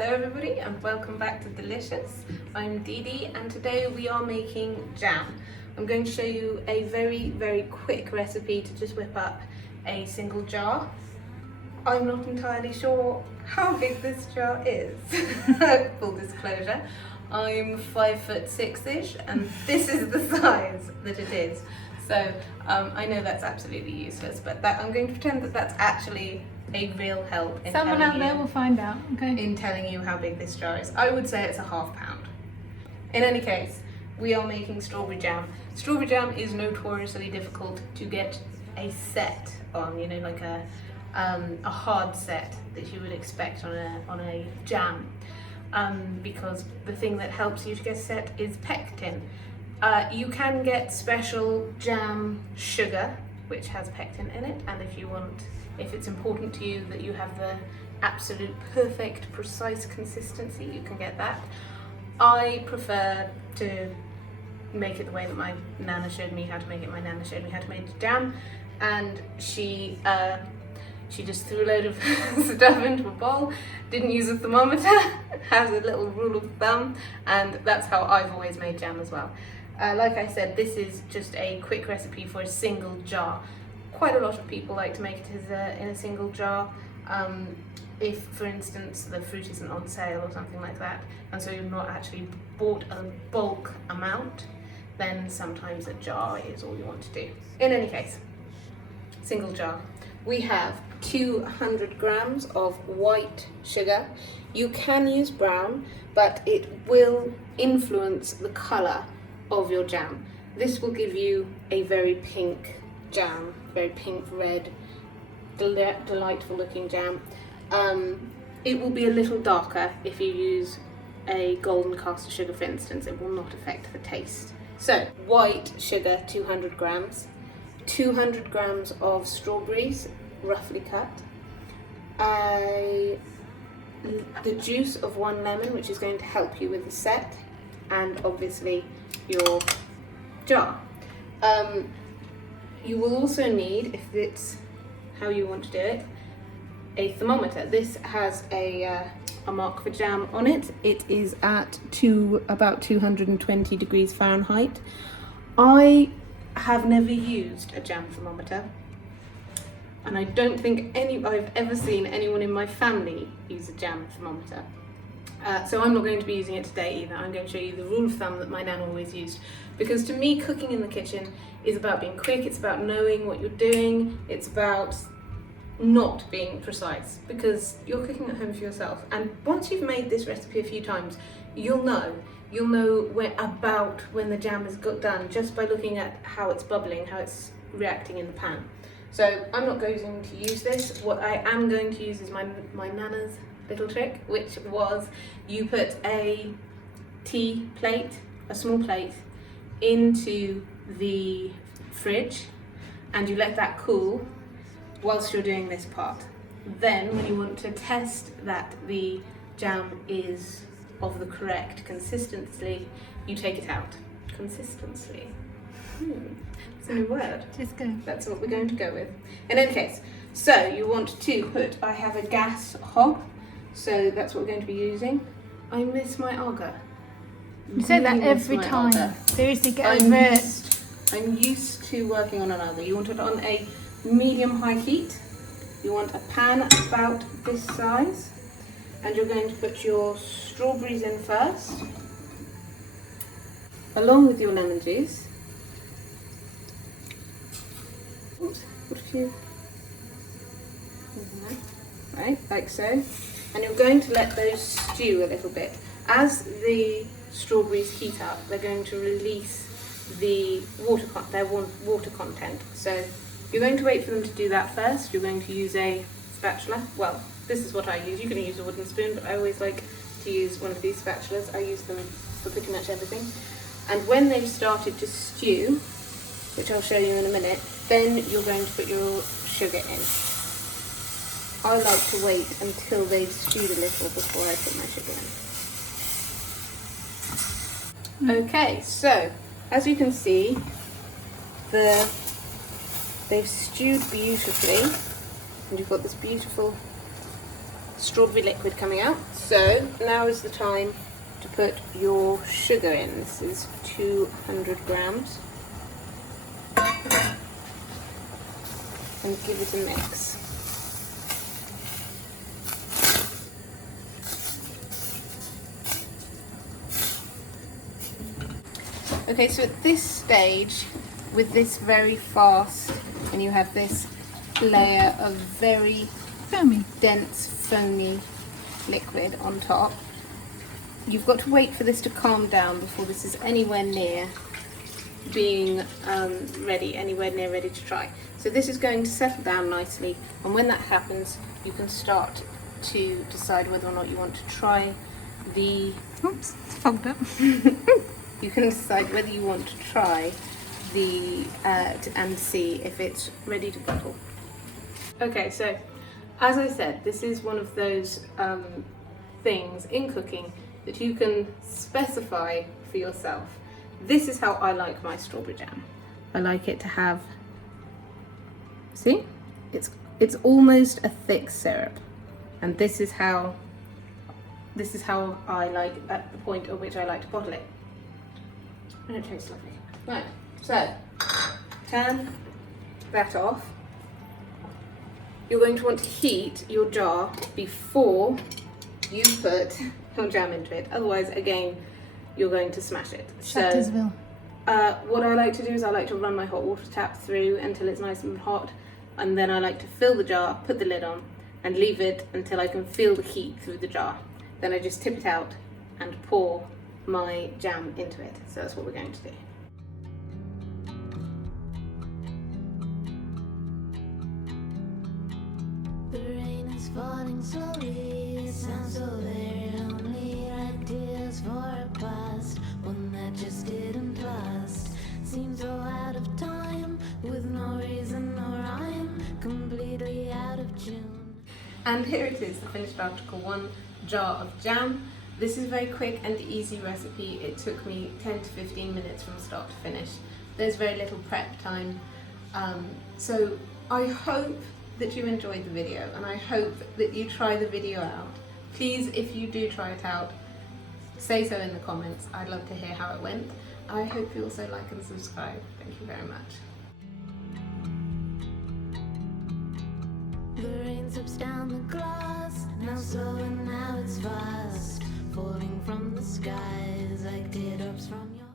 Hello everybody and welcome back to Dee-licious. I'm Dee and today we are making jam. I'm going to show you a very quick recipe to just whip up a single jar. I'm not entirely sure how big this jar is. Full disclosure, I'm 5'6" and this is the size that it is. So I know that's absolutely useless, but I'm going to pretend that that's actually a real help in someone out there will find out. Okay. In telling you how big this jar is. I would say it's a ½ pound. In any case, we are making strawberry jam. Strawberry jam is notoriously difficult to get a set on, you know, like a hard set that you would expect on a jam, because the thing that helps you to get a set is pectin. You can get special jam sugar which has pectin in it, and if it's important to you that you have the absolute perfect precise consistency, you can get that. I prefer to make it the way that my nana showed me how to make it. My nana showed me how to make jam, and she just threw a load of stuff into a bowl, didn't use a thermometer, has a little rule of thumb, and that's how I've always made jam as well. Like I said, this is just a quick recipe for a single jar. Quite a lot of people like to make it in a single jar. If, for instance, the fruit isn't on sale or something like that, and so you've not actually bought a bulk amount, then sometimes a jar is all you want to do. In any case, single jar. We have 200 grams of white sugar. You can use brown, but it will influence the colour of your jam. This will give you a very pink jam, very pink red, delightful looking jam. It will be a little darker if you use a golden caster sugar, for instance. It will not affect the taste. So white sugar, 200 grams, 200 grams of strawberries, roughly cut, the juice of 1 lemon, which is going to help you with the set, and obviously your jar. You will also need, if it's how you want to do it, a thermometer. This has a mark for jam on it. It is at about 220 degrees Fahrenheit. I have never used a jam thermometer, and I don't think I've ever seen anyone in my family use a jam thermometer. So I'm not going to be using it today either. I'm going to show you the rule of thumb that my nan always used, because to me cooking in the kitchen is about being quick, it's about knowing what you're doing, it's about not being precise, because you're cooking at home for yourself, and once you've made this recipe a few times, you'll know when the jam is done just by looking at how it's bubbling, how it's reacting in the pan. So I'm not going to use this. What I am going to use is my nana's little trick, which was you put a tea plate, a small plate, into the fridge and you let that cool whilst you're doing this part. Then when you want to test that the jam is of the correct consistency, you take it out. Consistency. It's a new word. Just go. That's what we're going to go with. In any case, so you want to I have a gas hob, so that's what we're going to be using. I miss my auger. You say that every time. Auger. Seriously, get over it. I'm used to working on an auger. You want it on a medium-high heat. You want a pan about this size, and you're going to put your strawberries in first, along with your lemon juice. Oops, put a few. Right, like so. And you're going to let those stew a little bit. As the strawberries heat up, they're going to release their water content. So you're going to wait for them to do that first. You're going to use a spatula. Well, this is what I use. You can use a wooden spoon, but I always like to use one of these spatulas. I use them for pretty much everything. And when they've started to stew, which I'll show you in a minute, then you're going to put your sugar in. I like to wait until they've stewed a little before I put my sugar in. Okay, so as you can see, they've stewed beautifully, and you've got this beautiful strawberry liquid coming out. So now is the time to put your sugar in. This is 200 grams. And give it a mix. Okay, so at this stage, with this very fast, and you have this layer of very Foamy. dense, foamy liquid on top, you've got to wait for this to calm down before this is anywhere near being ready, to try. So this is going to settle down nicely, and when that happens, you can start to decide whether or not you want to try the... Oops, it's fogged up. You can decide whether you want to try the and see if it's ready to bottle. Okay, so as I said, this is one of those things in cooking that you can specify for yourself. This is how I like my strawberry jam. I like it to have, see, it's almost a thick syrup, and this is how I like, at the point at which I like to bottle it. And it tastes lovely. Right, so turn that off. You're going to want to heat your jar before you put your jam into it. Otherwise, again, you're going to smash it. Shattersville. What I like to do is I like to run my hot water tap through until it's nice and hot, and then I like to fill the jar, put the lid on, and leave it until I can feel the heat through the jar. Then I just tip it out and pour my jam into it. So that's what we're going to do. The rain is falling slowly, it sounds so very lonely. Ideas for a past, one that just didn't last. Seems so out of time, with no reason or rhyme, completely out of tune. And here it is, the finished article, 1 jar of jam. This is a very quick and easy recipe. It took me 10 to 15 minutes from start to finish. There's very little prep time. So I hope that you enjoyed the video, and I hope that you try the video out. Please, if you do try it out, say so in the comments. I'd love to hear how it went. I hope you also like and subscribe. Thank you very much. The rain slips down the glass, now slow and now it's fast, falling from the skies like teardrops from your